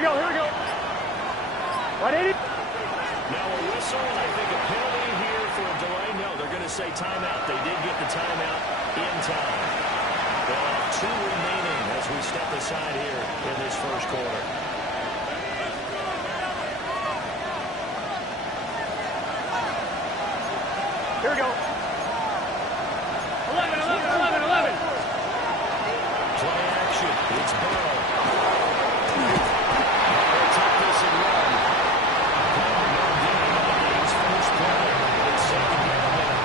we go. 180. Now a whistle, and I think a penalty here for a delay. No, they're going to say timeout. They did get the timeout in time. They'll have 2 remaining as we step aside here in this first quarter. Here we go. 11. Play action. It's Burrow. They'll take this and run. His first play. It's second down now.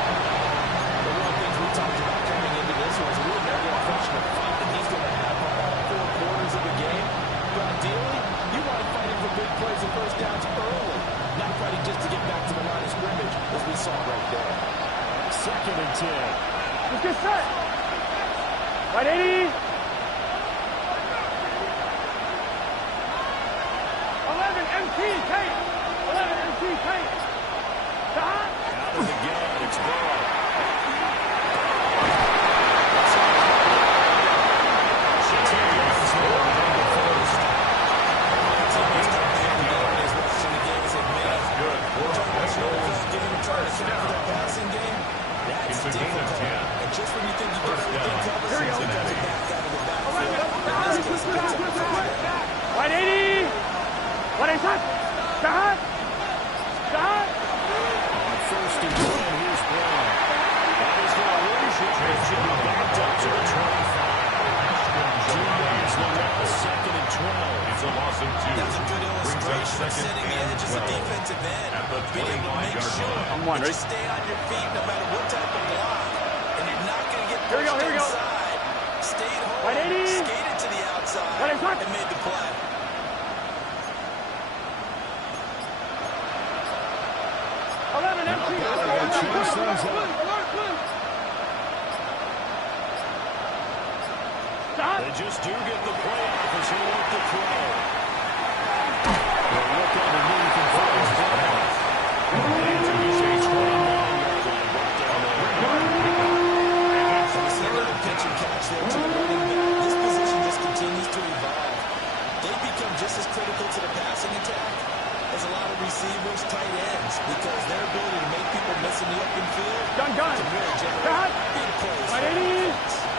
The one thing we talked about coming into this was we're going to get a question of fight that he's going to have for all 4 quarters of the game. But ideally, you want to fight him for big plays and first downs early, not fighting just to get back to the line of scrimmage, as we saw right there. Second and 10. Let's get set. 180. 11 MT Kate. 11 MT Kate. Out of the gun, it's Burrow. And just when you think you get everything covered, something comes back out of the backfield. In this case, it's a 180. 180. Stop. On first and 10, here's Brown. That is going to lose it. It should be backed up to the 25. 2 yards, the loss, second and 12. It's a loss of 2. That's a good illustration of setting the edge as a defensive end. Being able to make sure that you stay on your feet no matter what type of block. And you're not going to get pushed inside. Stayed home, skated to the outside, and made the play. They just do get the play off as he worked the throw. They'll look underneath and finds Brown. Into his 29-yard line. Brought down there. Another pitch and catch there to the running back. This position just continues to evolve. They become just as critical to the passing attack as a lot of receivers, tight ends, because their ability to make people miss in the open field Gun. can really generate big plays. 180.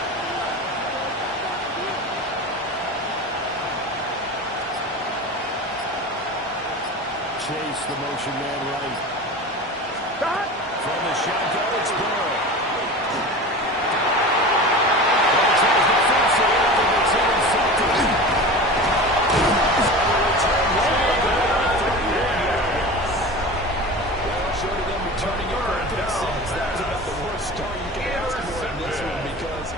Chase the motion man right. Stop. From the shotgun, it's Burrow. Short of them returning it for a pick six. That was about the worst start you can ask for in this one because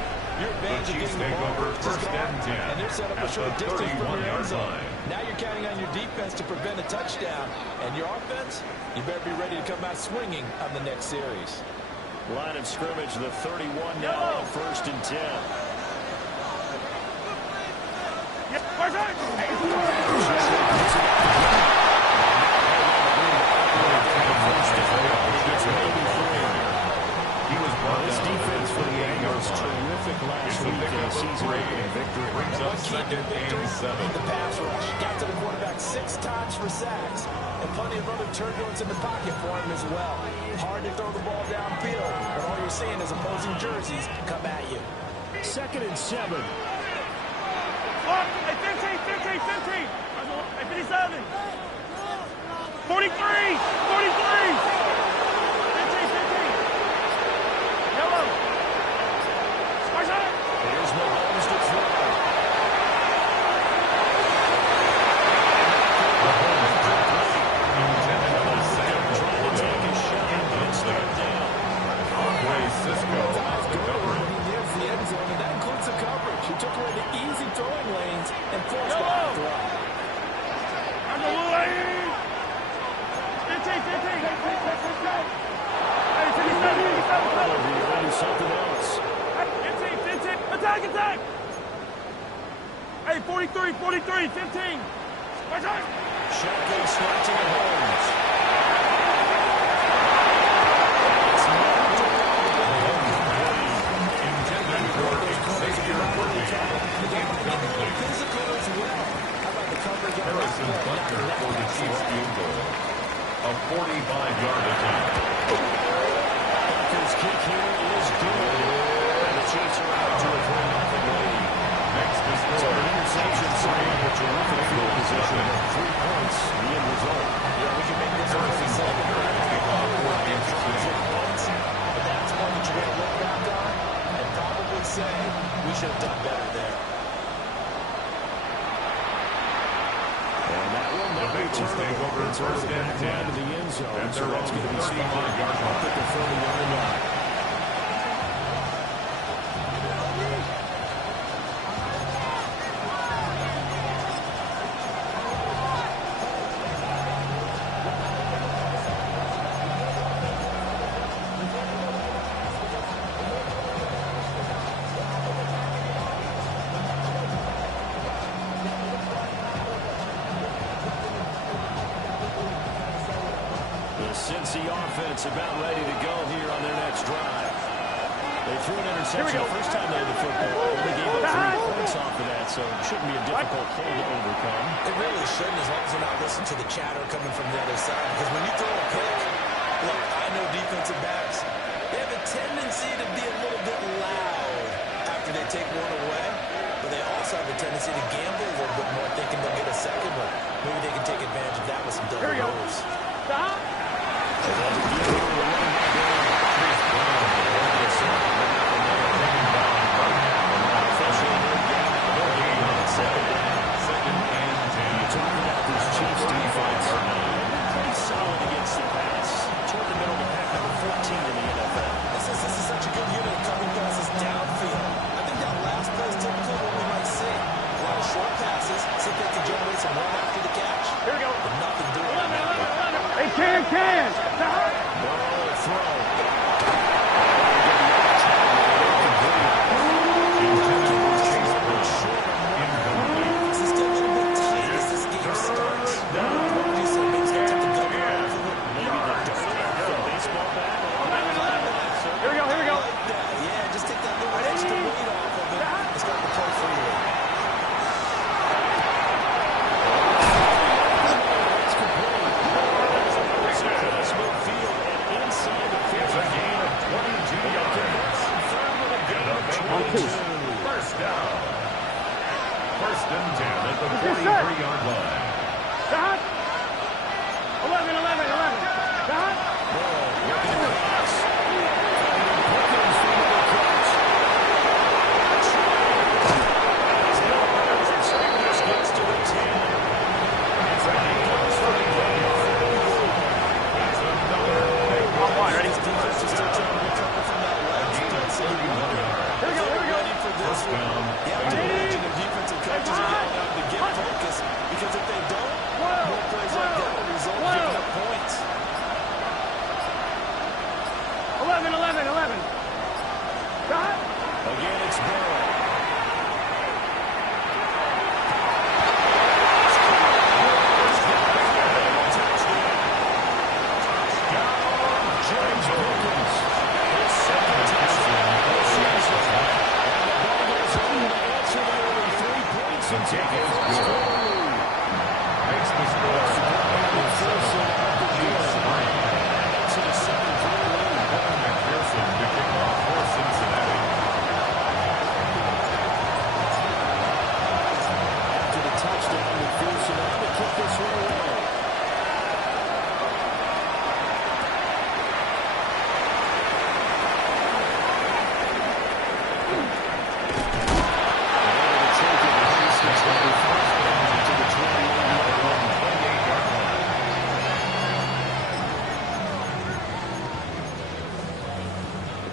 your advantage of getting the ball first is gone, and they're set up a short distance from your end zone. Now you're counting on your defense to prevent a touchdown, and your offense, you better be ready to come out swinging on the next series. Line of scrimmage, the 31 now on first and 10. This defense for the Bengals terrific last week in the season-opening victory. Brings up second and 7. The pass rush got to the quarterback 6 times for sacks, and plenty of other turbulence in the pocket for him as well. Hard to throw the ball downfield, but all you're seeing is opposing jerseys come at you. Second and 7. Hey, 15. Hey, 57. 43. 43. 15. Yellow. Here's Mahomes to throw. Trying to take a shot. It's third down. Cisco on the coverage. He nears the end zone, and that includes the coverage. He took away the easy throwing lanes and forced the high throw. Something else. 15. Attack. Hey, 43. 15. Shotgun snatching at Holmes. Physical as well. How about the coverage on the Harrison Butker for the Chiefs field goal. A 45-yard attempt. Butker's kick here is good. And the Chiefs are out to a 3-0 lead. Makes the score. An interception save, a terrific field position. 3 points, the end result. Yeah, we can make this a Harrison Butker has become 4 interceptions. But that's one that you're going to look back on and probably say we should have done better there. And that will not Bengals take over first and 10 to the end zone. at So their that's own going to be 35-yard up at the 30-yard line. Cincy offense about ready to go here on their next drive. They threw an interception the first time they had the football. Only gave up 3 points off of that, so it shouldn't be a difficult hole to overcome. It really shouldn't, as long as you're not listening to the chatter coming from the other side. Because when you throw a pick, look, I know defensive backs, they have a tendency to be a little bit loud after they take one away. But they also have a tendency to gamble a little bit more, thinking they'll get a second one. Maybe they can take advantage of that with some double moves. Stop. Can. First down. First and 10 at the 43-yard line. Stop. 11. Stop.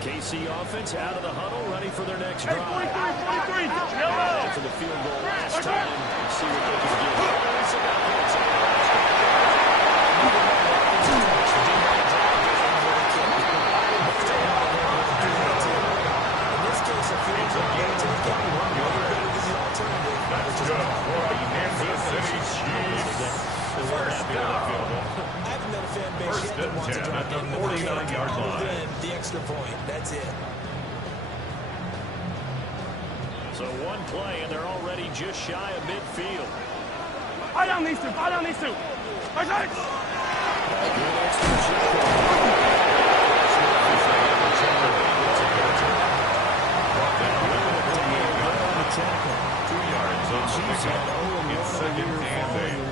KC offense out of the huddle, ready for their next drive. 43. After the field goal last time, let's see what they can do. In this case, I feel it's okay to take it. Better than the alternative. That's good for the Kansas City Chiefs. First down. I haven't met a fan base yet that wants to drive in the 49-yard line. Within the extra point. That's it. So one play, and they're already just shy of midfield. Buy down these two. Buy down these two. Right side.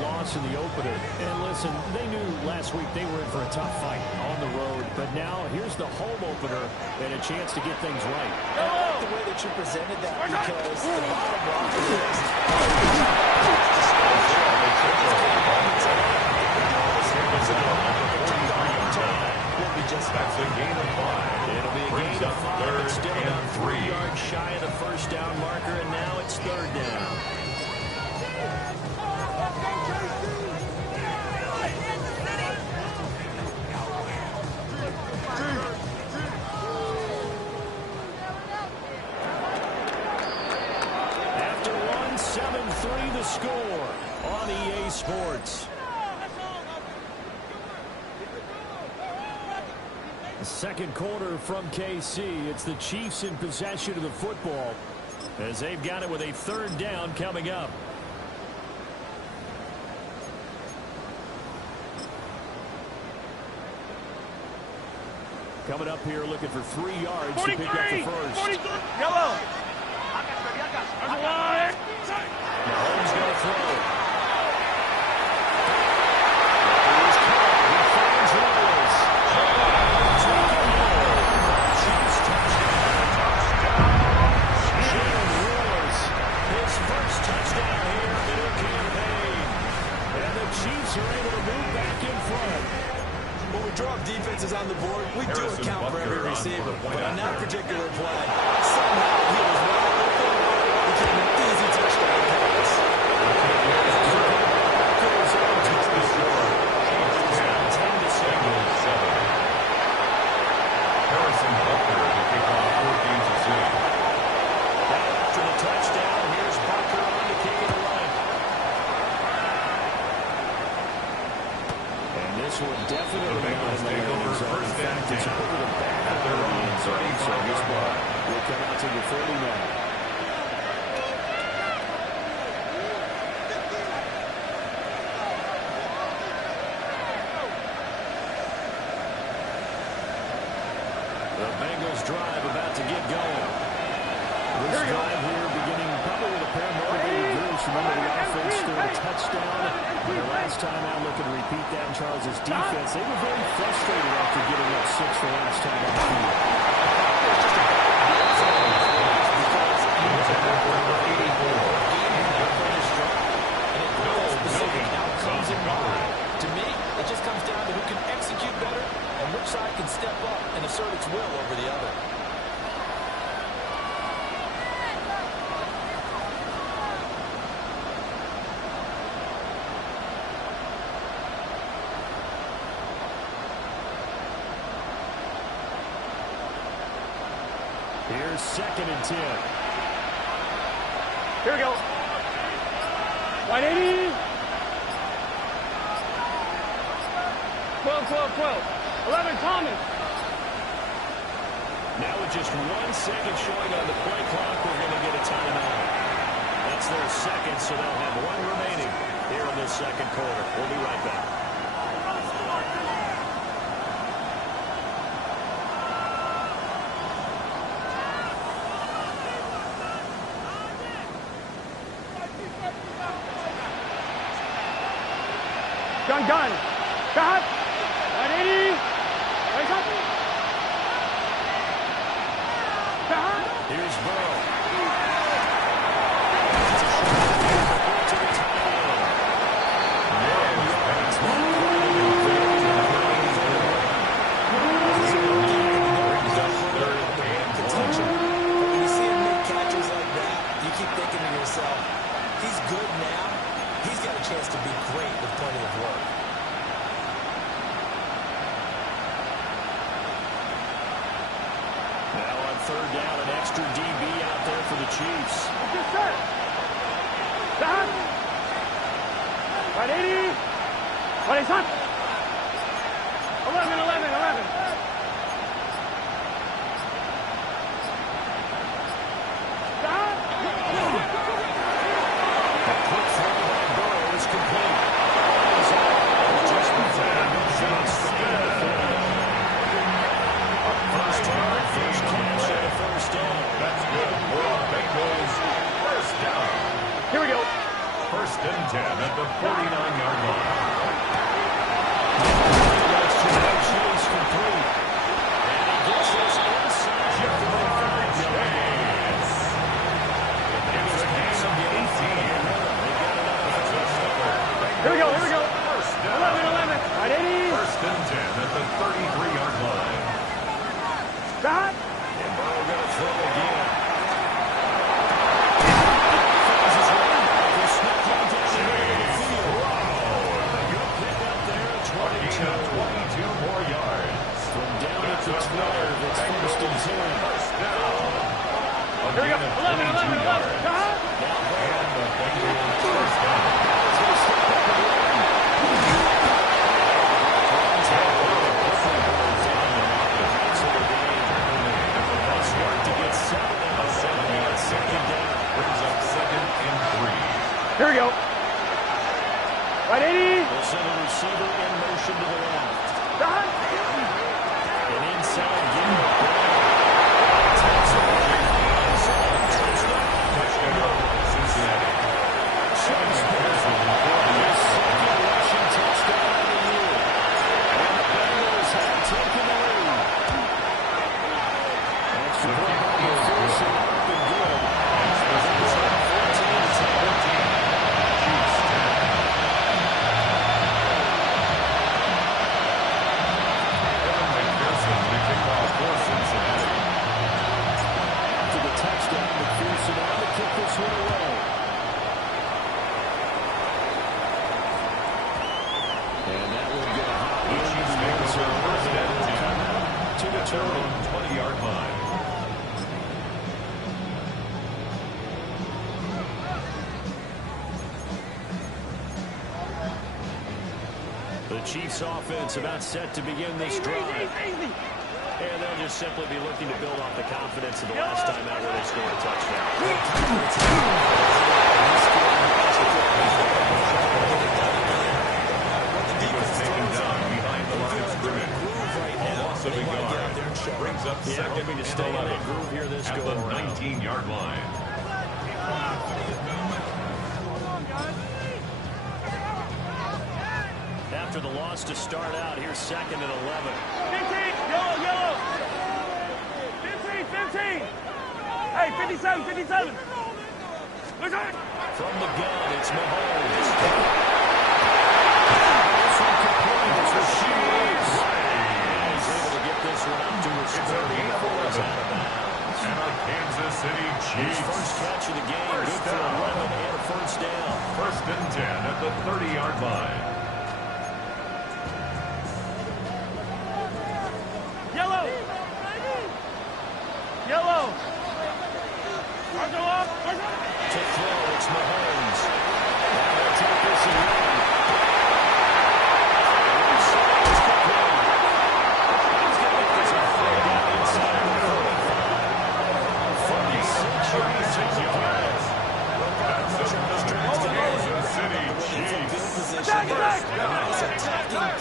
Loss in the opener. And listen, they knew last week they were in for a tough fight on the road. But now here's the home opener and a chance to get things right. I like the way that you presented that because the bottom line is that's a gain of 5. It'll be a gain of 5. It's still about 3 yards shy of the first down marker, and now it's third down. After 1, 7-3 the score on EA Sports. Second quarter from KC. It's the Chiefs in possession of the football as they've got it with a third down coming up. Coming up here looking for 3 yards to pick up the first. 43. Yellow. Mahomes going to throw. Chiefs are able to move back in front. When we draw up defenses on the board, we do account for every receiver. But on that particular play, somehow he was wide open. Became an easy touchdown pass. Harrison Butker to kick off 14-6. After the touchdown, here's Butker on to kick it away. This one definitely not in the landing zone. In fact, it's over the back of the landing zone. So this ball will come out to the 40 now. The Bengals drive about to get going. This drive here beginning probably with a pair of motivated groups. Remember, the offense scored a touchdown. The last time out, looking to repeat that in Charles' defense. They were very frustrated after giving up 6 the last time on the field. To me, it just comes down to who can execute better and which side can step up and assert its will over the other. Here's 2nd and 10. Here we go. 180. 12, 12, 12. 11, Thomas. Now with just 1 second showing on the play clock, we're going to get a timeout. That's their second, so they'll have 1 remaining here in this second quarter. We'll be right back. Gun. Got. 180. Right up. Got. Here's Burrow. When you see him make catches like that, you keep thinking to yourself, he's good now. He's got a chance to be great with plenty of work. Now on third down, an extra DB out there for the Chiefs. Just set. Got. 180. 180. 11, 11, 11. A quick throw by Burrow is complete. stays in. First down. Here we go. 11, 11, 11. And the Bengals first down. Here we go. Right, 80. They'll send a receiver in motion to the left. And inside, Touchdown, Cincinnati. second rushing touchdown of the year. And the Bengals have taken the lead. That's the first and up and good. To the 20-yard line. The Chiefs offense about set to begin this drive. And they'll just simply be looking to build off the confidence of the last time out where they scored a touchdown. He was taken down behind the line of scrimmage. A loss of a yard. Brings up second hoping to and stay in 11 that groove here this at go the around. 19-yard line. After the loss to start out, here's second and 11. 15. Yellow. 15. Hey, 57. Look at it. From the gun, it's Mahomes. This one complete. It's Rasheed. He's able to get this one up to his 30. And our Kansas City His Chiefs. first catch of the game, good for 11 and a first down. First and 10 at the 30-yard line. Yellow. To throw, it's Mahomes. Now they'll take this and run. He's going to get this one thrown down inside the 46 yards. That's another Kansas City Chiefs. Attack!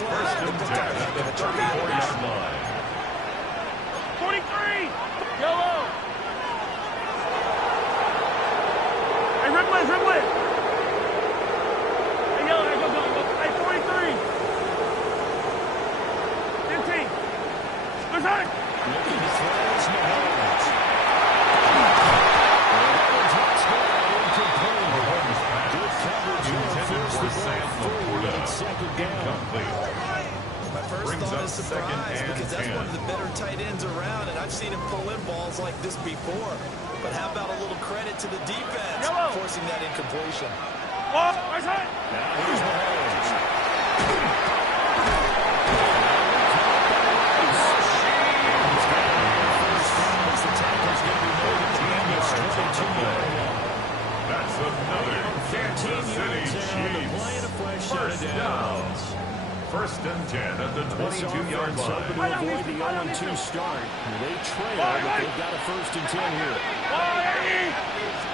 First and 10 at the 34-yard line. 43. Yellow. Hey, Ripley. Hey, yellow. Hey, go. Hey, 43. 15. There's Hunt. Looking to throw is Mahomes. Good coverage Intended for first Sam Laporta. second down. Incomplete. My first Brings thought up is second surprise and because that's 10. one of the better tight ends around, and I've seen him pull in balls like this before. But how about a little credit to the defense forcing that incompletion? Oh, where's Hunt? Now here's Mahomes. That's another Kansas City Chiefs. First down. First and 10 at the 22-yard Hoping to line. avoid the 0-2 start. They trail, but they've got a first and 10 here.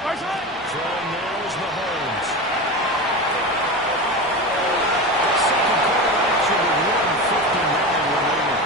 Where's Hunt? Throwing now is Mahomes. Second quarter action with 1:59 remaining.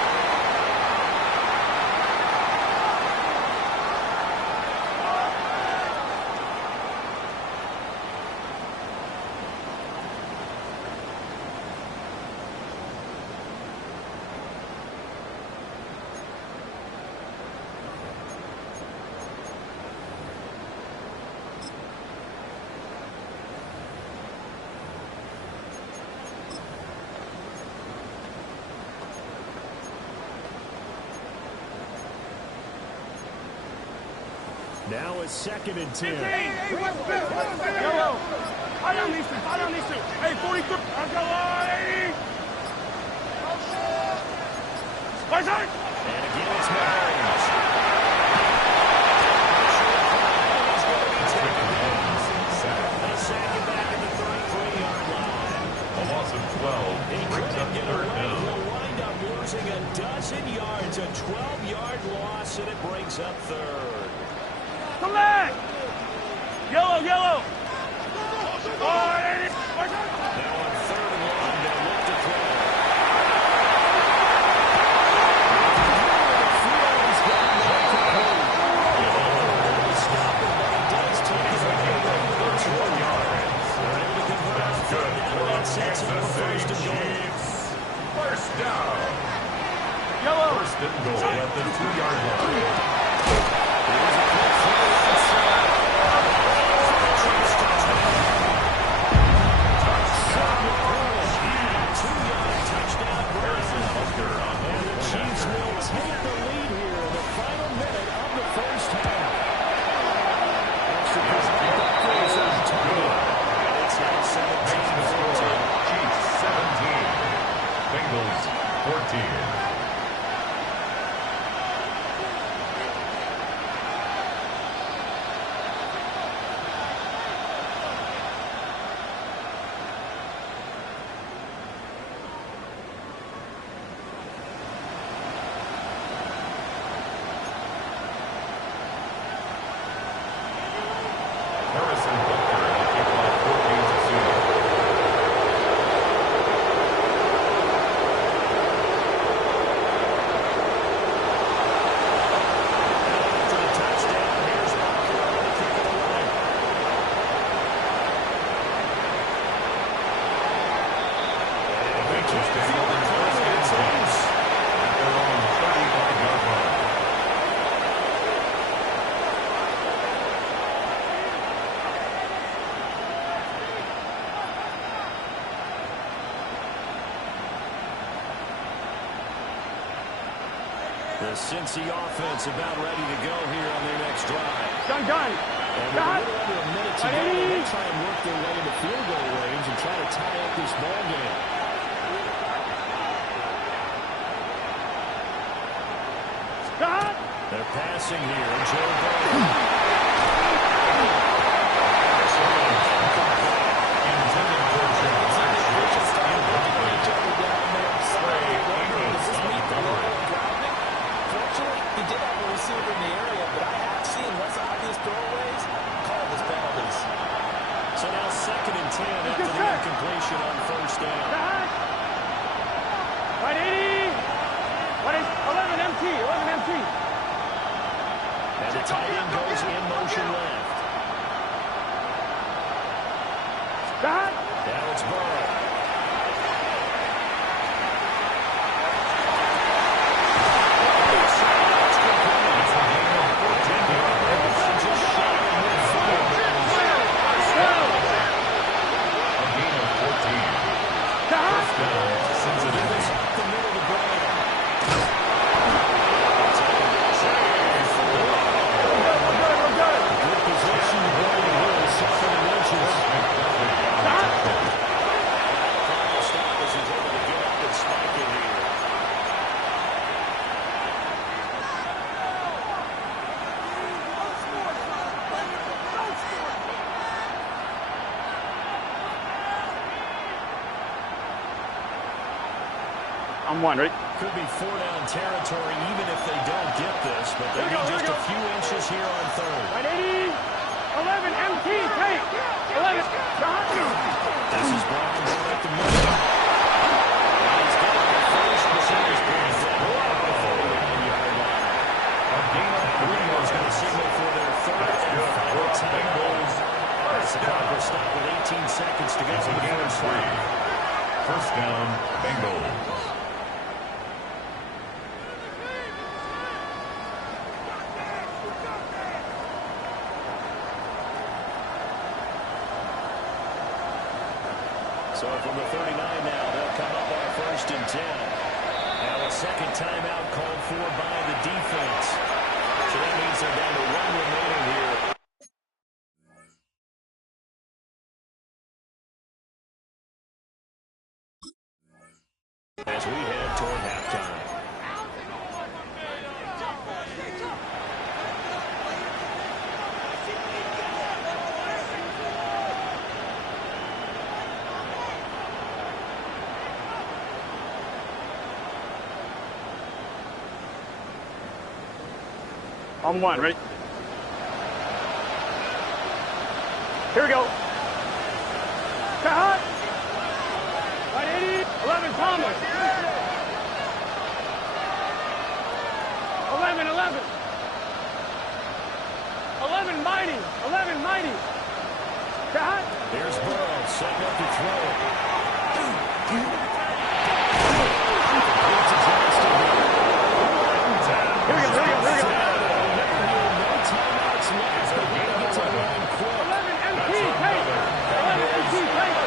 Now it's second and 10. Yellow. I don't need to. Hey, 43. Let's go. 80. Where's Hunt? And again, it's Mahomes. brings up third down. He'll wind up losing a dozen yards, a 12-yard loss, and it brings up third. Come back! Yellow, yellow! Now on third and long, they'll look to throw. Stop him, but he does take it away. 2 yards. They're able to convert on third down. That sets up a first and goal. First down. Yellow! First and goal at the 2-yard line. Chiefs will take the lead here in the final minute of the first half. Extra it's now 17-14. Chiefs 17. Bengals 14. The Cincy offense about ready to go here on their next drive. Done. And with a little under a minute to go, they'll try and work their way into field goal range and try to tie up this ball game. Stop! They're passing here. Joe Burrow. He did have a receiver in the area, but I have seen less obvious throwaways call this penalties. So now 2nd and 10 after the incompletion on first down. Right 80! What is 11 MT? 11 MT. And the tight end goes in motion left. Stop! Now it's Burrow. I'm one, right? Could be 4-down territory even if they don't get this, but they need just a few inches here on third. Right 80! 11 MT, take! 11, stop! This is Brown at the middle. He's got the first percentage point at the 49-yard line. A gain of 3 Bengals going to signal for their third and final timeout. That's the clock will stop with 18 seconds to go in the first half. First down, Bengals. So from the 39 now, they'll come up on 1st and 10. Now a second timeout called for by the defense. So that means they're down to 1 remaining here. As we head toward halftime. On one, ready? Here we go. Cut. Right, 80. 11, Thomas. 11, 11. 11, Mighty. 11, Mighty. Cut. Here's Burrow, setting up to throw. Here we go. No timeouts left. They're going to get to the line quick. 11, MT, take. 11, MT, take.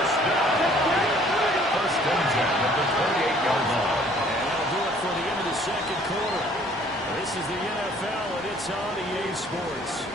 First and 10 at the 28-yard line. And that'll do it for the end of the second quarter. This is the NFL, and it's on EA Sports.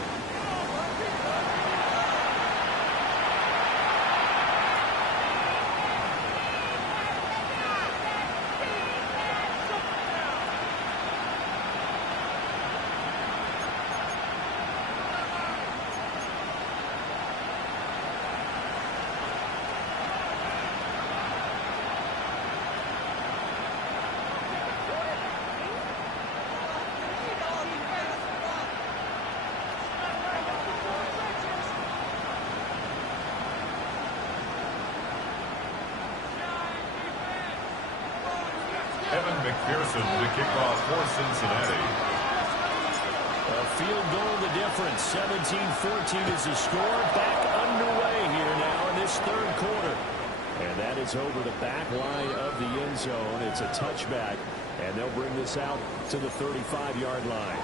McPherson to kick off for Cincinnati. A field goal the difference. 17-14 is the score. Back underway here now in this third quarter. And that is over the back line of the end zone. It's a touchback. And they'll bring this out to the 35-yard line.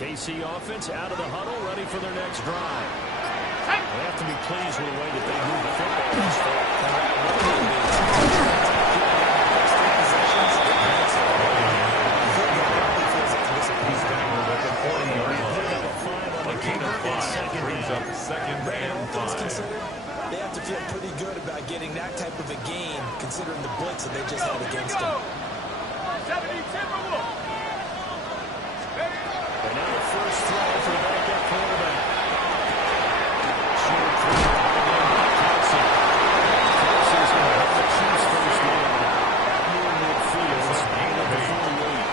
KC offense out of the huddle, ready for their next drive. They have to be pleased with the way that they move the football this far. He's down at the 40-yard line. A gain of 5 brings up second and 5. They have to feel pretty good about getting that type of a gain, considering the blitz that they just had against them. 70 Timberwolves. And now the first throw for the backup quarterback. Short throw. Kelsey's going to have the Chiefs first down. Near midfield. And at the 48.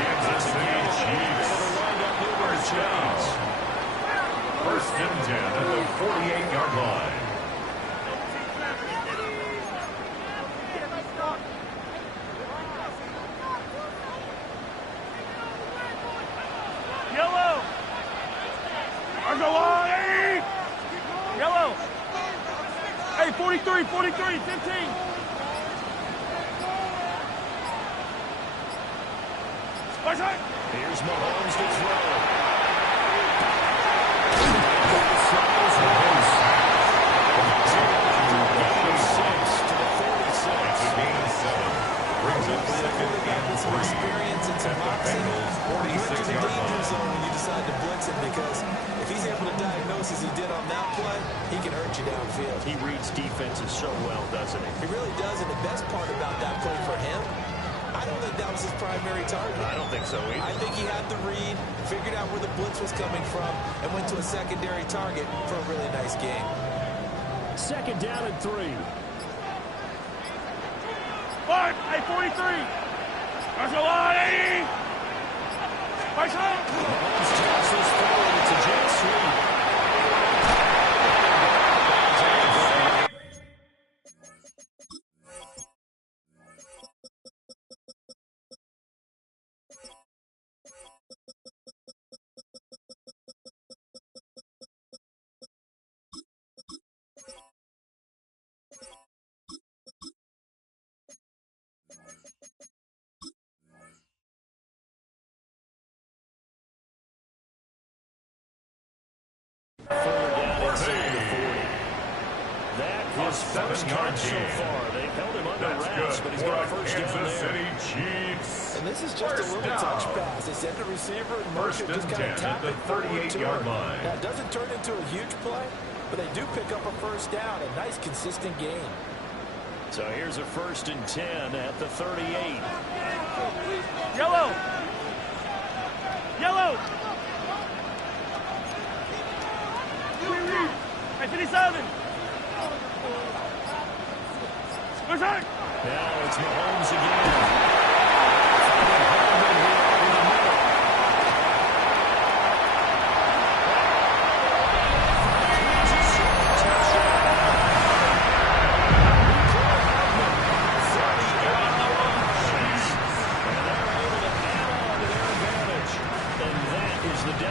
Kansas City Chiefs. First down. First and 10 at the 48-yard line. Yellow. Go on, hey! Yellow. Hey, 43, 43, 15. What's that? Here's Mahomes to throw. Brings up second and 3. Experience and some moxie. Bengals 46-yard line. Zone when you decide to blitz him, because if he's able to diagnose as he did on that play, he can hurt you downfield. He reads defenses so well, doesn't he? He really does, and the best part about that play for him, I don't think that was his primary target. I don't think so either. I think he had the read, figured out where the blitz was coming from, and went to a secondary target for a really nice game. Second down and 3. 5, hey, 43. That's a lot, 80. What's that? Mahomes tosses forward. It's a jet sweep. Further down inside the 40. That is first touch so far. They've held him under wraps. pass, but he's got a first down Kansas there. City Chiefs. And this is just a little touch pass. They send the receiver in motion, just kind of tap it forward to him. Now, it doesn't turn into a huge play, but they do pick up a first down. A nice, consistent gain. So here's a 1st and 10 at the 38. Yellow. Yellow. At 57. Where's that? Now it's Mahomes again.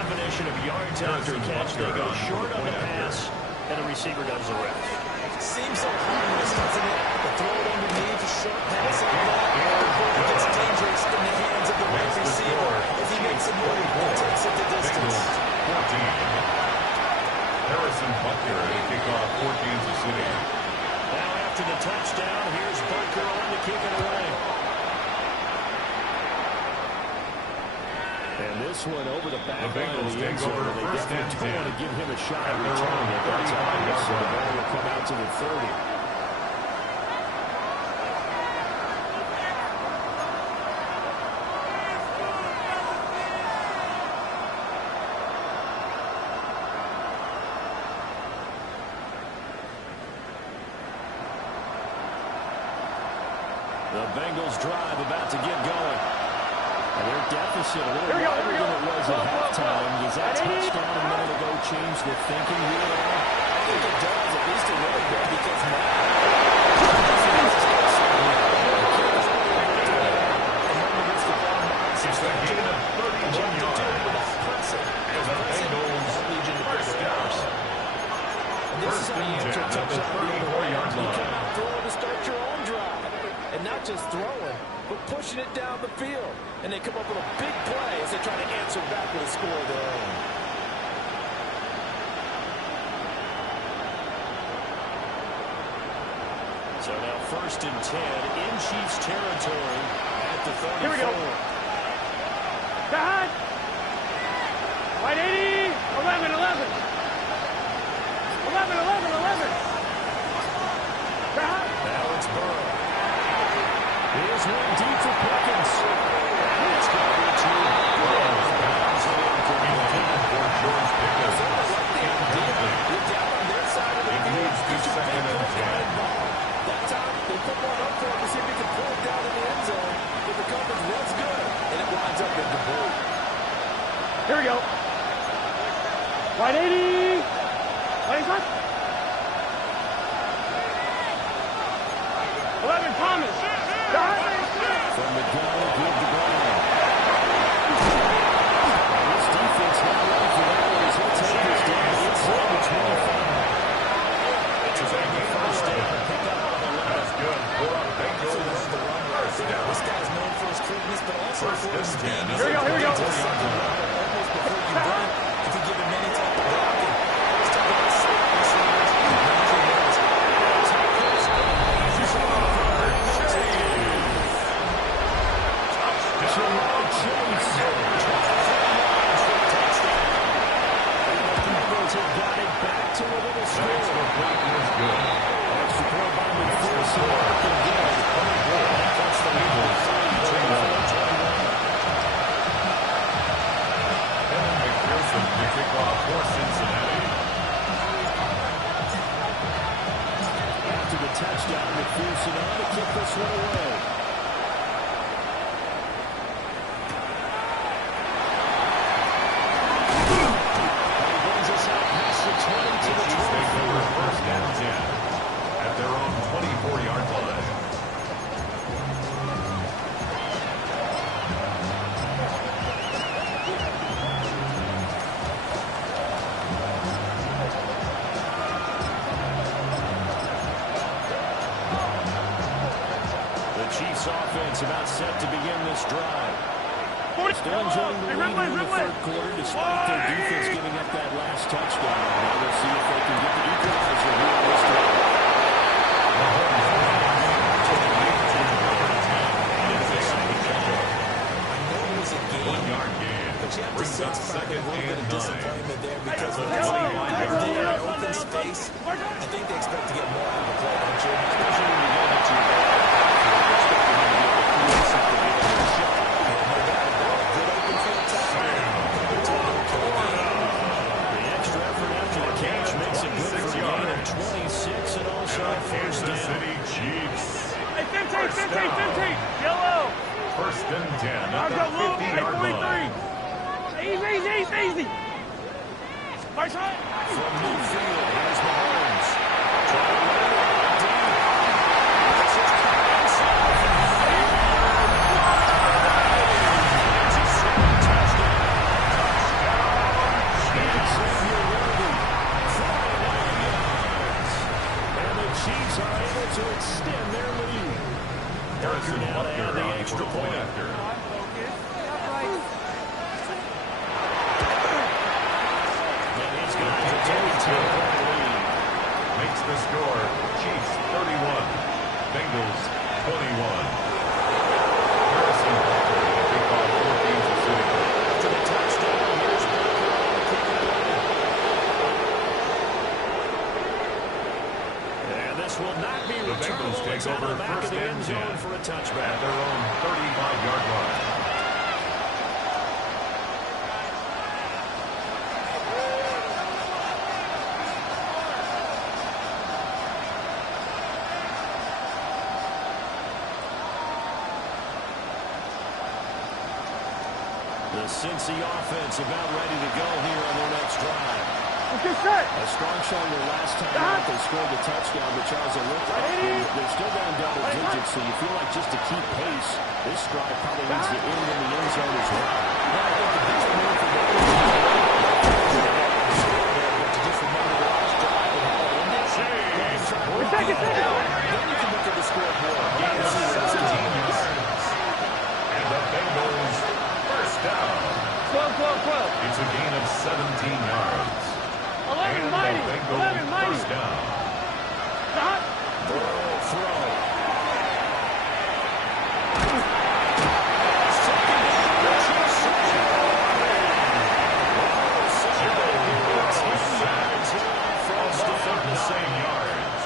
After the catch, they go short on the pass, and the receiver does the rest. Seems so harmless, doesn't it? The throw it underneath, a short pass like that. The ball gets dangerous in the hands of the wide receiver as he makes a move and takes it the distance. 14. Harrison Butker to kick off for Kansas City. Now after the touchdown, here's Butker on to kick it away. And this one over the back line of the end zone. They definitely want to give him a shot at returning it. That's obvious. So the ball will come out to the 30. The Bengals drive about to get going. And their deficit a little wider than it was at halftime. Does that touchdown a minute ago change the thinking here at all? I think it does, at least a little bit, because now It's a gain of 31 yards. pressing. And the Bengals first down. This is how you enter At the 34-yard You come line. out throwing to start your own drive. And not just throwing, but pushing it down the field. And they come up with a big play as they try to answer back with a score of their own. So now 1st and 10 in Chiefs territory at the 34. Here we go. Behind. Right 80. 11, 11. 11, 11, 11. Behind. Now it's Burrow. Here's one deep for Pickens. It's going to be two. For George Pickens. You're down on their side of the It field. needs to Get your second big and play 10. ball. That time, they put one up for him to see if he can pull it down in the end zone. But the coverage was good, and it winds up incomplete. Here we go. Right 80. What is that? 11, Thomas. Behind. From the gun, good to go. This defense not ready for that one as he'll take this down inside the 25. It's a first down. Pick up on the left. That's good. For our Bengals. First down. This guy's known for his quickness, but also First for his and speed. 10. He's Here we go, here we go. able to get to the second level almost before you blink. If you give him any type of blocking, still got to slip receivers. Got it back to a little That's score. complete is good. Extra point by McPherson. Looking good. That's the Eagles. And McPherson to kick off for Cincinnati. After the touchdown, McPherson on to kick this one away. He brings us out past the 20 to the Chiefs take 24. over first and 10 at their own 24-yard line. The Chiefs offense about set to begin this drive. Still enjoying the lead in the third quarter despite their defense giving up that last touchdown. Now we'll see if they can get the equalizer here on this drive. Mahomes to defense is probably a little bit of disappointment there because when Hey, they're in open space, I think they expect to get more out of the play, don't you? Especially when you get into your ball. You're expecting him to be able to create something, give him a shot. And no doubt about it. Good open field tackle. The extra effort after the catch makes it good for a gain of 26 and also a first down. City Chiefs. Hey, 15. Yellow. First and 10 at I've the got low. 50-yard line. Easy. Nice high. From midfield, here's Mahomes. Trying to let it out deep. This is coming inside. It's a second touchdown. Xavier Worthy, 49 yards. And the Chiefs are able to extend their lead. Parker now to add the extra point after. Makes the score Chiefs 31, Bengals 21. Harrison Parker will kick off for Kansas City. To the touchdown, here's Parker on the kick away. And this will not be The returned. Bengals take over first and 10 for a touchback. at their own 35-yard line. The Cincy offense about ready to go here on their next drive. Okay, set. A strong showing their last time out. They scored the touchdown, but Charles, it looked like they're still down double digits, so you feel like just to keep pace, this drive probably needs to end in the end zone as well. Well, I think the best move for them is to just remember the last drive and how it ended. Second. Then you can look at the scoreboard. Gain of 17 yards. And the Bengals first down. 12. It's a gain of 17 yards. 11 And mighty. the Bengals first down. Throw. The same yards.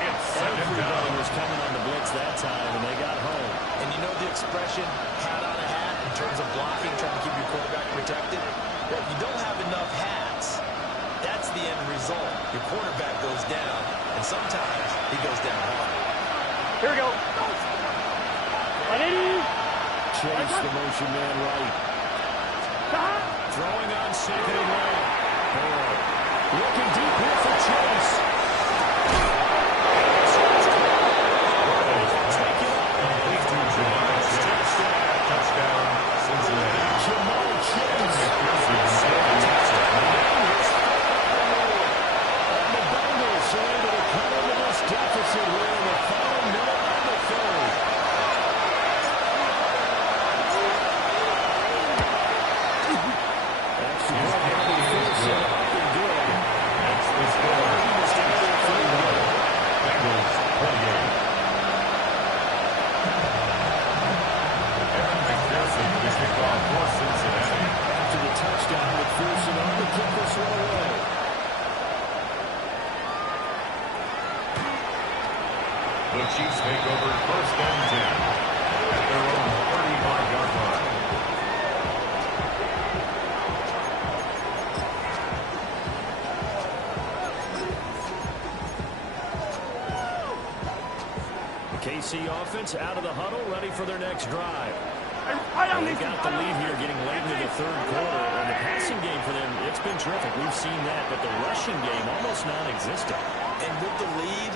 It's second Everybody down. was coming on the blitz that time, and they got home. And you know the expression, hat on a hat, in terms of blocking, trying to keep your quarterback protected? Well, if you don't have enough hats, that's the end result. Your quarterback goes down, and sometimes he goes down hard. Here we go. 180. Chase the motion man right. Throwing on second and long. Looking deep here for Chase. Complete to Jamal Chase. Touchdown, Cincinnati. Jamal Chase. And the Bengals are able to cut into this deficit here in the final minute of the third. That's the score. Bengals 28. Evan McPherson to kick off for Cincinnati. After the touchdown, McPherson on to kick this one away. The Chiefs take over first and 10 at their own 35-yard line. The KC offense out of the huddle, ready for their next drive. They got the lead here getting late into the third quarter, and the passing game for them, it's been terrific. We've seen that, but the rushing game almost non-existent. And with the lead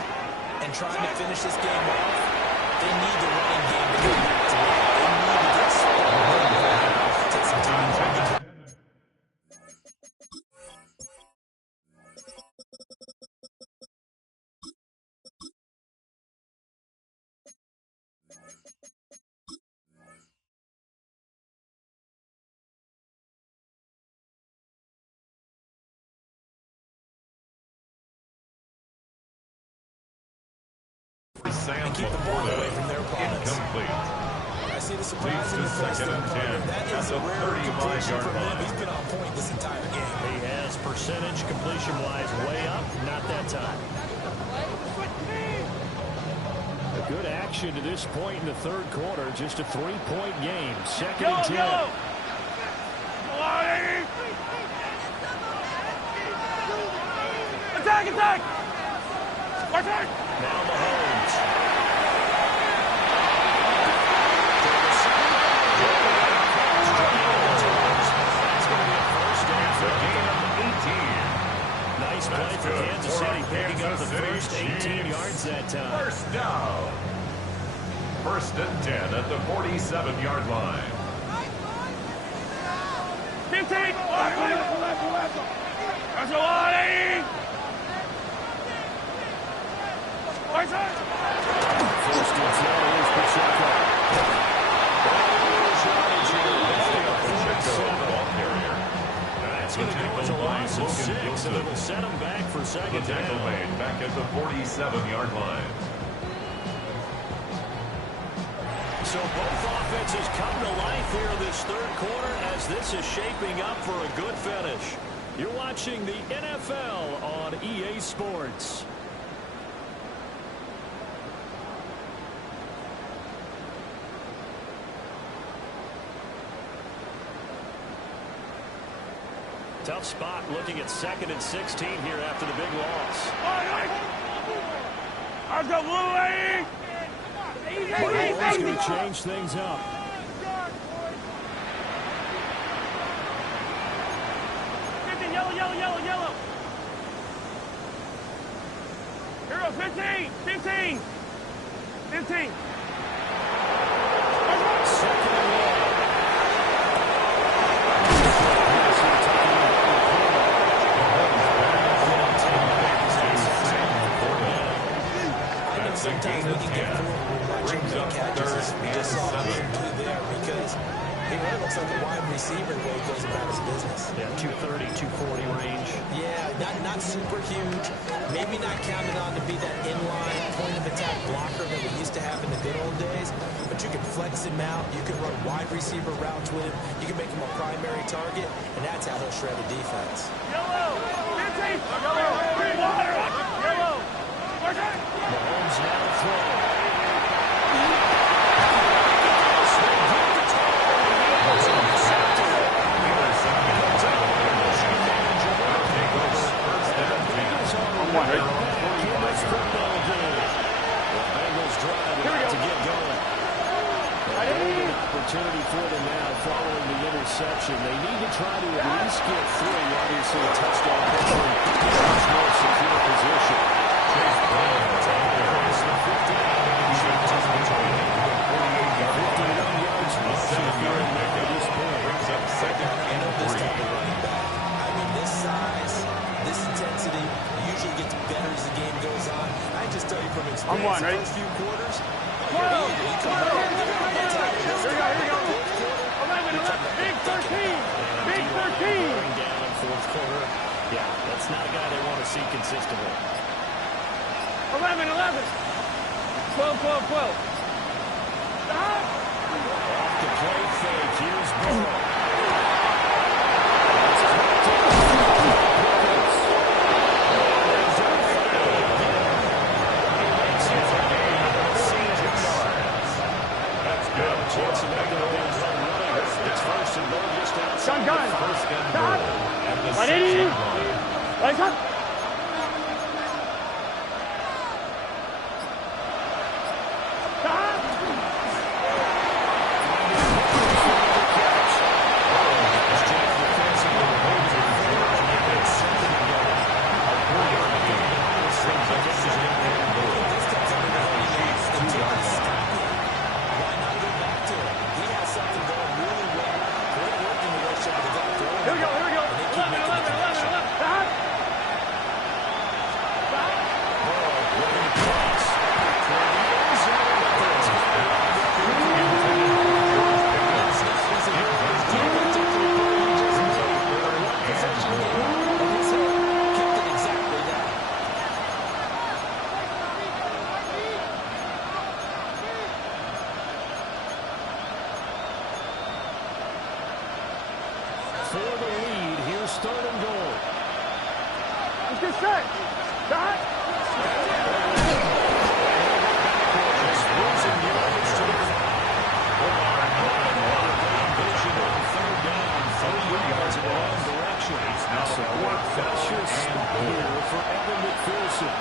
and trying to finish this game off, they need the running game to come back to life. They need to get started. Take some time off. Sam Keep the ball away from their opponents. incomplete. I see the surprise Leads in to the place second and 10 That at is the a rare 35-yard from him. line. He's been on point this entire game. He has percentage completion-wise way up. Not that time. A good action to this point in the third quarter. Just a 3-point game. Second and 10. Yellow. Attack, attack! Attack! Now Mahomes. That's going to be a first down for him. Nice play for Kansas City, picking up the first 18 yards that time. First down. First and 10 at the 47-yard line. 15! That's a lot, 80! Right side! First and 10 is Pacheco. That's going to go as a loss of 6, and it'll set them back for second The tackle down. made back at the 47-yard line. So both offenses come to life here this third quarter as this is shaping up for a good finish. You're watching the NFL on EA Sports. Tough spot looking at second and 16 here after the big loss. Let's go, Blue, 80! Mahomes going to change things up. Yellow. Here goes 15. Second and 1. Sometimes we can get brings up catches. third We just and saw 7. him do there because he really looks like a wide receiver the way he goes about his business. Yeah, 230, 240 range. Yeah, not super huge. Maybe not counted on to be that inline point of attack blocker that we used to have in the good old days. But you can flex him out. You can run wide receiver routes with him. You can make him a primary target, and that's how he'll shred a defense. Yellow. 15. Yellow. Mahomes now throwing. Opportunity for them now following the interception. They need to try to at least get through. Obviously, a touchdown picture in a much more secure position. Chase Brown across the 50. He's a tough return. 48 yards. A 7-yard pickup. Brings up second and 3. I mean, this size, this intensity usually gets better as the game goes on. I just tell you from experience, the first few quarters, Here we go. 11, big 13. Big 13. Down in fourth quarter. Yeah, that's not a guy they want to see consistently. 11. 12. Off the play fake. Here's Burrow. Chance to make it a big run running. It's first and goal just outside. Gun. First and goal at the 180. 6-yard line. Right up. Here we go. 11. for the lead. Here's third and goal. Let's get set. Shot. Losing yards to the 3rd down, 30 yards in the wrong direction. Now support pressure here for Evan McPherson.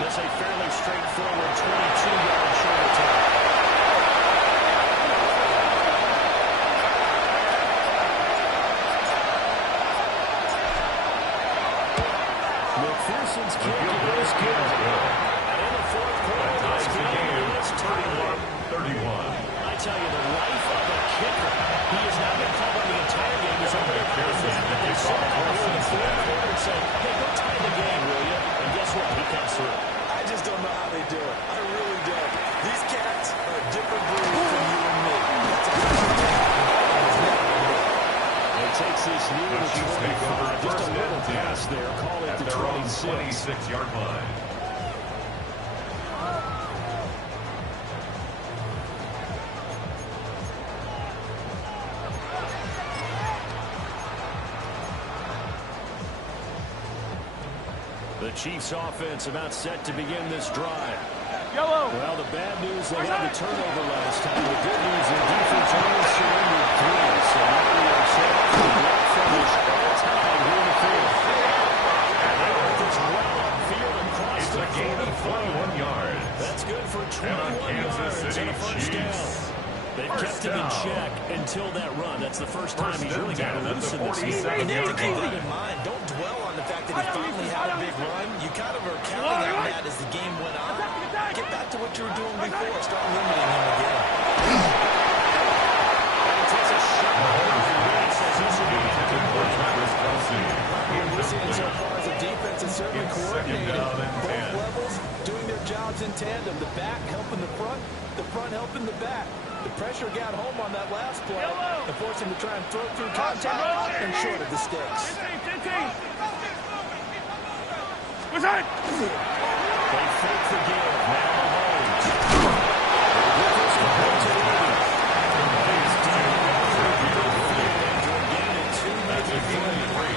That's a fairly straightforward 22-yard short attack. McPherson's kick is good. And in the 4th quarter, that's the game. It's 31. I tell you, the life of a kicker. He has not been called on the entire game. He's only been called that, but they saw him in the 4th quarter and said, hey, go tie the game, will you? And guess what? He comes through. I just don't know how they do it. I really don't. These cats are a different breed from you and me. It takes this near the 25. Just a little pass there. Call it the 26-yard line. The Chiefs offense about set to begin this drive. Yellow. Well, the bad news, they had the turnover last time. The good news, their defense only surrendered 3. So now we are set for a great finish all time here in the field. And they got this well upfield and cross It's the a gain of 21 yards. That's good for 21 yards and a first down. They've kept him in check until that run. That's the first time he's really got loose in this game. And you have to keep that in mind. Don't dwell on the fact that he finally had a big run. You kind of are counting on that as the game went on. Get back to what you were doing before. Start limiting him again. And he takes a shot. We're seeing so far as a defense is certainly coordinated. Both levels doing their jobs in tandem. The back helping the front helping the back. The pressure got home on that last play and forced him to try and throw through contact and short of the sticks. What's that? They fake the give. Now Mahomes. Rivers compared to Lee. He's down the field after a gain of 2, making 3.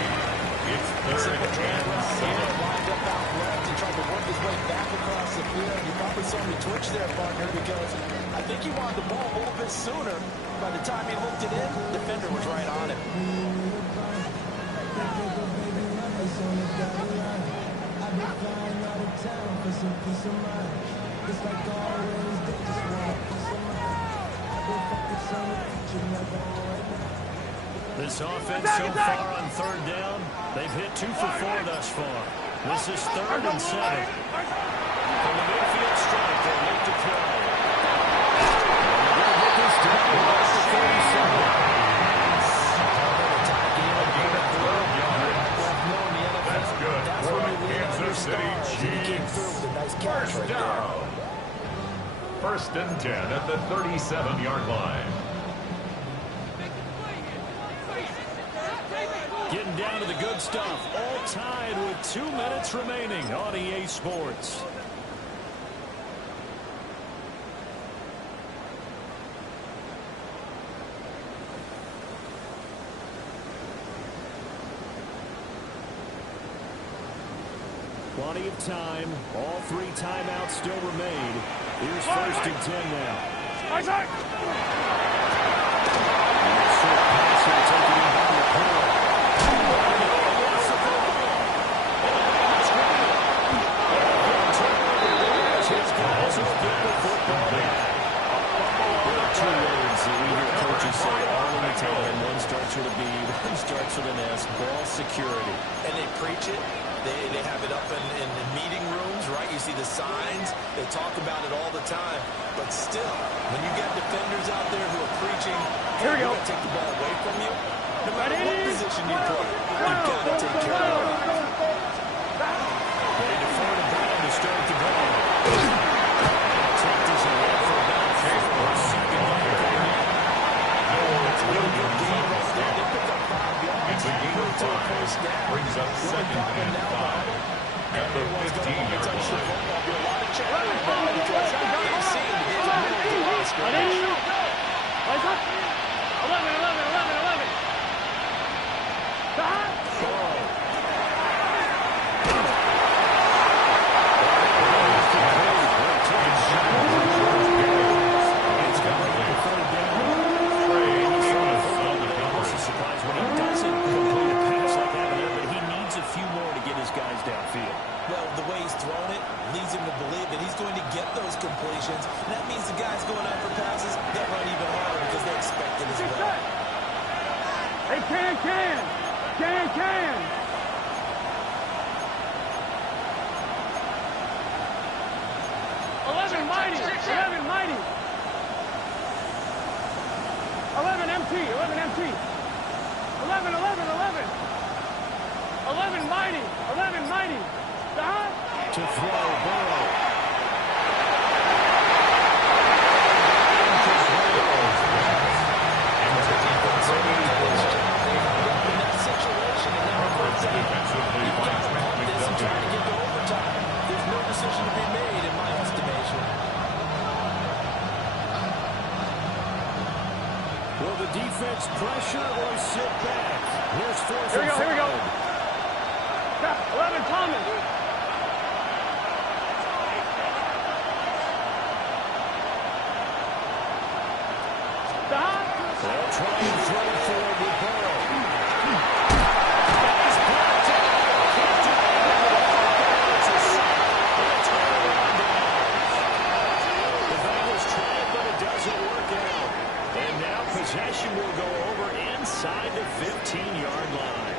It's 3rd and 7. Lined up out left and tried to work his way back across the field. You probably saw me twitch there, partner, because I think he wanted the ball a little bit sooner. By the time he looked it in, the defender was right on it. This offense so far on 3rd down, they've hit 2 for 4 thus far. This is 3rd and 7. From the midfield stripe, they'll make the play. And they're going to get this down across the 37. That's good for the Kansas City Chiefs. First down. 1st and 10 at the 37-yard line. Getting down to the good stuff. All tied with 2 minutes remaining on EA Sports. Plenty of time. All 3 timeouts still remain. Here's 1st and 10 now. Isaac! Short pass here, taking him down the corner. His guys will get the football back. There are 2 words that we hear coaches say all the time. One starts with a B, one starts with an S. Ball security. And they preach it. They have it up in meeting rooms, right? You see the signs. They talk about it all the time. But still, when you get defenders out there who are preaching, Here we go. we're going to take the ball away from you, no matter what position you play, you've got to take care of it. They defer to Brown to start the ball. Take this away for about 4 seconds. It's a really good game right there. They pick up 5 yards. It's a gain of 5. Brings up 2nd and 5. At the 15-yard line. A lot of chatter about it because they've seen the middle of the line scrimmage. 11. Can. 11 mighty. 11 mighty. 11 MT. 11 MT. 11 mighty. 11 mighty. Stop. To throw, Burrow. There's no decision to be made in my estimation. Will the defense pressure or sit back? Here's fourth. Here we go. 11 Thomas. Stop. They'll try and throw forward with Burrow. Possession will go over inside the 15-yard line.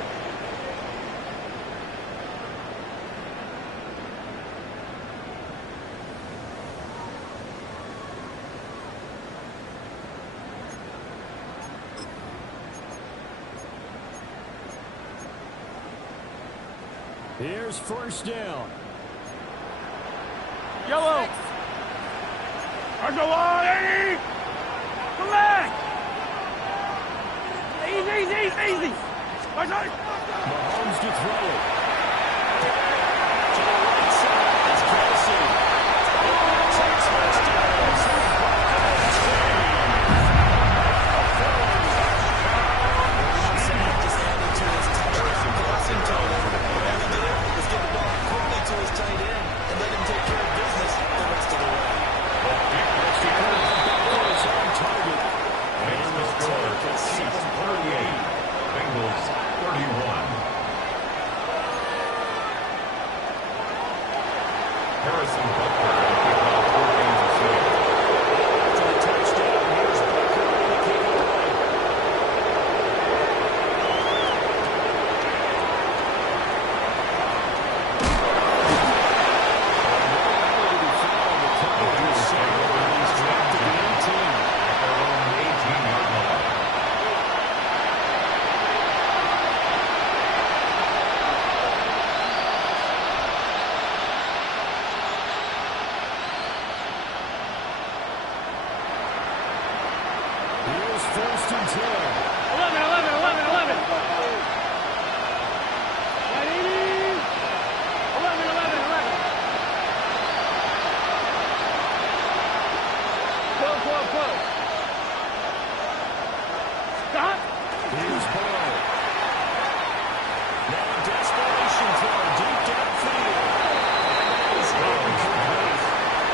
Here's first down. Yellow. Argolani. Come back. Easy. Mahomes to throw it. To the right side, it's Kelsey. Takes first down. Just added to his touchdown passing total. All he did was get the ball quickly to his tight end and let him take care of business the rest of the way. On target. And the score is 7-38. Bengals 31. Harrison Butler to kick off 14-6. To the touchdown. Here's Butler on the kick away. He's trapped to the 18. At their own 18-yard line. Here's first and 10. 11. 12. Stop. Here's Burrow. Now a desperation throw deep downfield. And that is incomplete.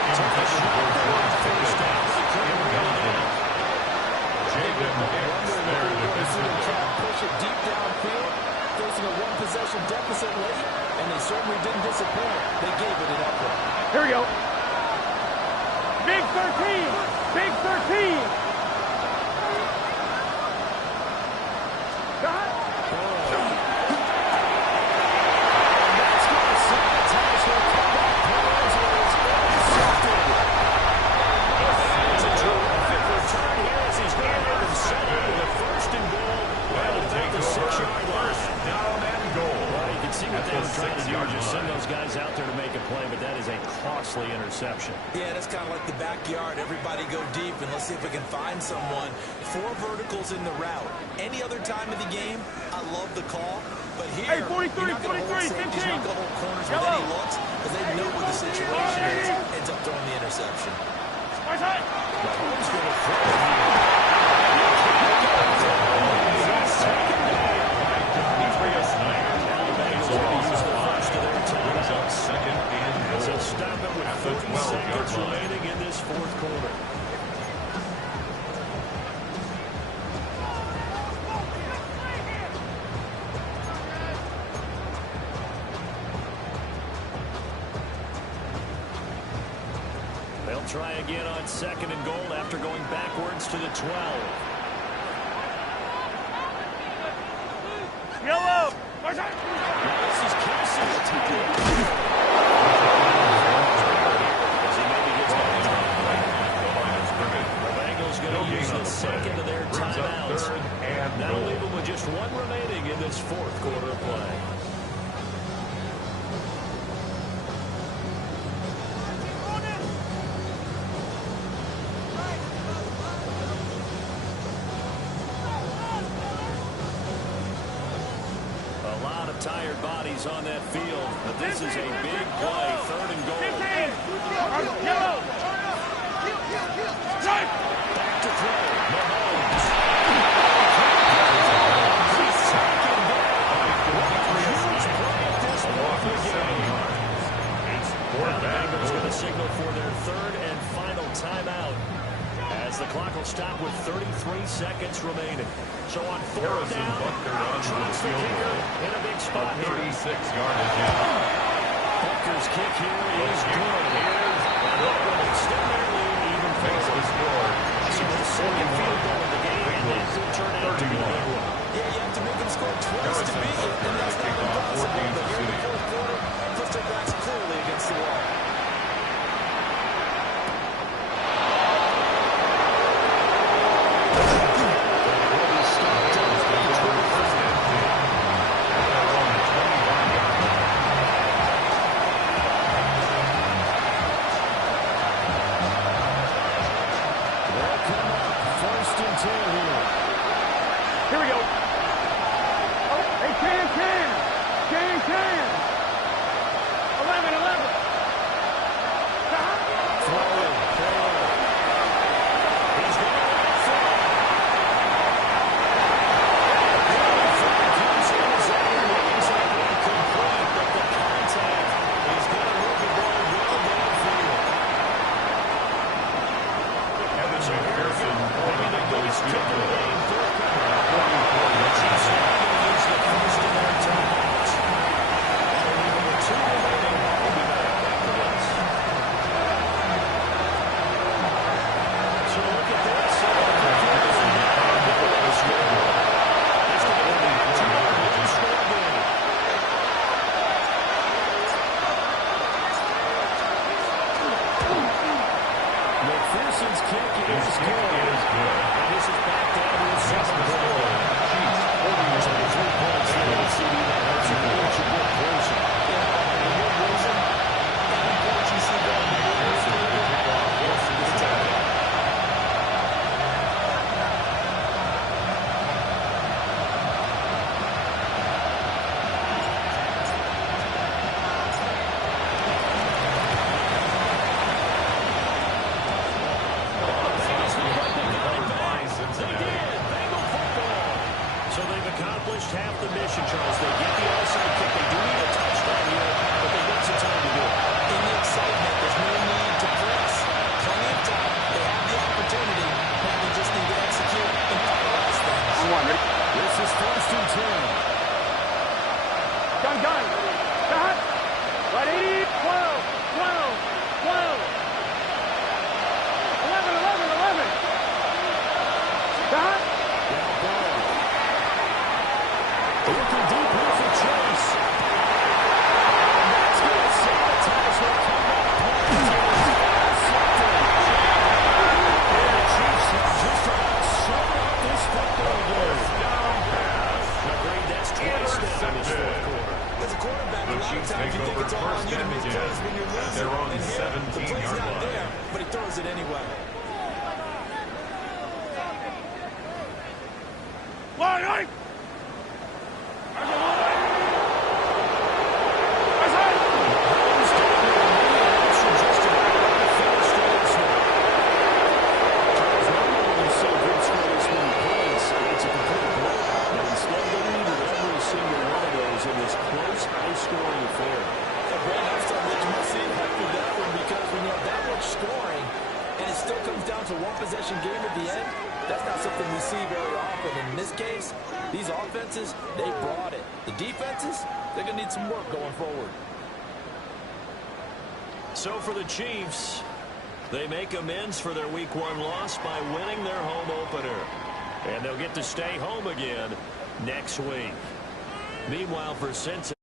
To the short first down. Jacob Hicks, their defensive back. Push it deep downfield, facing a one-possession deficit late, and they certainly didn't disappoint. They gave it an effort. Here we go. Big 13. Stop. That's going to sabotage their comeback plans. It's a terrific return here as he's going to intercept with a first and goal. Well, take the 6-yard line. Down and goal. Well, you can see what they were trying to do. 6-yard Just send line. those guys out there to make a play, but that is a costly interception. Yeah, that's kind of like the backyard. Everybody go deep, and let's see if we can find someone. 4 verticals in the route. Any other time of the game, I love the call. But here, Hey, 43, you're not going to hold 43, safeties, you're not going to hold corners with Yellow. any looks, because they know what the situation is. Ends up throwing the interception. Right side. Mahomes going to throw it here. So stop it with 30 seconds remaining in this fourth quarter. They'll try again on second and goal after going backwards to the 12. Yellow. Now this is Casey. As he maybe gets back to the Bengals going to use the second of their timeouts. That'll leave them with just one remaining in this fourth quarter of play. Tired bodies on that field, but this is a big play, third and goal. Yellow. Back to throw. Mahomes. Now the Bengals going to signal for their third and final timeout as the clock will stop with 33 seconds remaining. So on fourth down, tries the kicker in a big spot here. 36-yard in. Booker's kick here is good. And that will extend their lead even further. So the second field goal of the game, and that could turn out to be a big one. Yeah, you have to make them score twice to beat you, and that's not impossible. But here in the fourth quarter, push their backs clearly against the wall. Here we go. Oh, hey, can. 11. McPherson's kick is good. And this is back down to his second goal. There's only 3 points here. Let's see if that hurts him. It's a good closure. And good reason. Any point you see going to the kickoff. Yes, it's a tackle. Half the mission, Charles. They get the onside kick. They do need a touchdown here, but they got some time to do it. In the excitement, there's no need to press. Plenty of time. They have the opportunity. Now they just need to execute and finalize things. This is first and 10. Gun. Cut. Right 80. 12. 11. Cut. Looking deep here for Chase. And that's going to sabotage their comeback play. And the Chiefs have just about sewn up this football game. Down pass. Agreed, that's twice now in this fourth quarter. As a quarterback, a The lot of Chiefs times take you think over it's all on first you to and make 10 plays when you're at losing. their own And here, the 17-yard play's not line. there, but he throws it anyway. Line. Possession game at the end, that's not something we see very often. In this case, these offenses, they brought it. The defenses, they're going to need some work going forward. So for the Chiefs, they make amends for their Week 1 loss by winning their home opener. And they'll get to stay home again next week. Meanwhile, for Cincinnati.